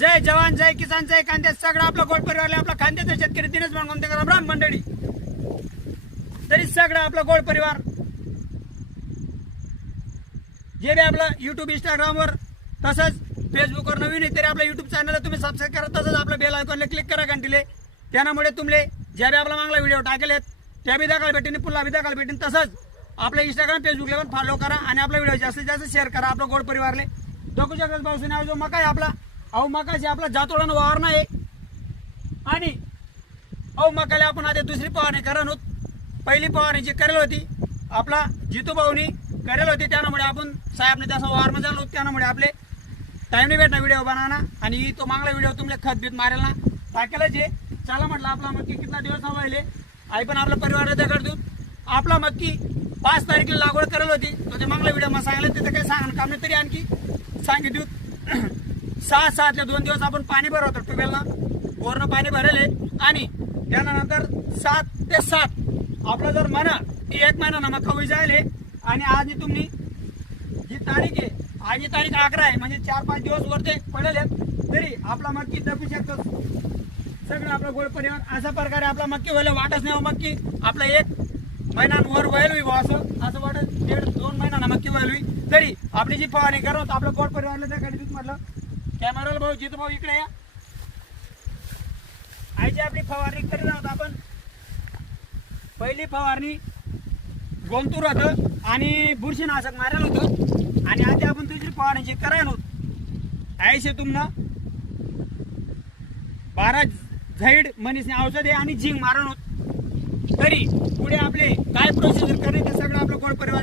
जय जवान जय किसान जय कांदे सगळं आपलं गोड परिवार आपला खांद्याचा शेतकरी दिनेश बनगोंदेकर राम मंडळी तरी सगळं आपलं गोड परिवार जे बी आपलं युट्यूब इंस्टाग्रामवर तसंच फेसबुकवर नवीन आहे तरी आपल्या युट्यूब चॅनलला तुम्ही सबस्क्राईब करा तसंच आपलं बेल आयकॉनला क्लिक करा घंटीले त्यामुळे तुमले ज्या बी आपला मागला व्हिडिओ टाकलेत त्या बी दाखल भेटेन पुन्हा बी दाखल भेटेन तसंच आपल्या इंस्टाग्राम फेसबुकला पण फॉलो करा आणि आपला व्हिडिओ जास्तीत जास्त शेअर करा आपलं गोड परिवारले दोघू जगत भाऊने जो मका आहे आपला अहो मकाशी आपला जातोडानं वावर नाही आणि अहो मकाला आपण आता दुसरी फवारणी करा नव्हत पहिली फवारणी जी करेल होती आपला जितू भाऊनी करेल होती त्यामुळे आपण साहेबने त्याचा वावर मध्ये झालो त्यामुळे आपले टाइम नाही भेटणार व्हिडिओ बनाना आणि तो मागला व्हिडिओ तुमले खत बीत मारेल ना टाकेला जे चला म्हटलं आपला मक्की कितना दिवस व्हायले आई पण आपला परिवार दगड देऊ आपला मक्की 5 तारखेला लागवड करेल होती तो ते मागला व्हिडिओ मध्ये सांगितलं तिथं काही सांगणं काम नाही तरी आणखी सांगितलं 6-7 ते 2 दिवस आपण पाणी भरवतो ट्यूबवेलला बोरनं पाणी भरेल आणि त्यानंतर 7 ते 7 आपला जर म्हणा की 1 महिना मका होई जायले आणि आज तुम्ही जी तारीख आहे आज तारीख 11 आहे म्हणजे 4-5 दिवस वरते पडेल तरी आपला मक्की दबू शकतो सगळं आपला गोड परिवार अशा प्रकारे आपला मक्की व्हायला वाटच नाही मक्की आपला 1 महिन्यांवर व्हायला असं वाटत 1.5-2 महिना मक्की व्हायला तरी आपली जी फवारणी करत आपलं गोड परिवारला त्या गाडीत म्हटलं कॅमेराला भाऊ जितू भाऊ इकडे या आईची आपली फवारणी करीत आहोत आपण पहिली फवारणी गोंतूर होतं आणि बुरशीनाशक मारेल होतं आणि आता आपण दुसरी फवारणी जे करायला होत आईशे तुम्हाला 12 झैड मनीसने औषधे आणि झिंक मारण होत तरी पुढे आपले काय प्रोसिजर करणे ते सगळं आपलं गोड परिवार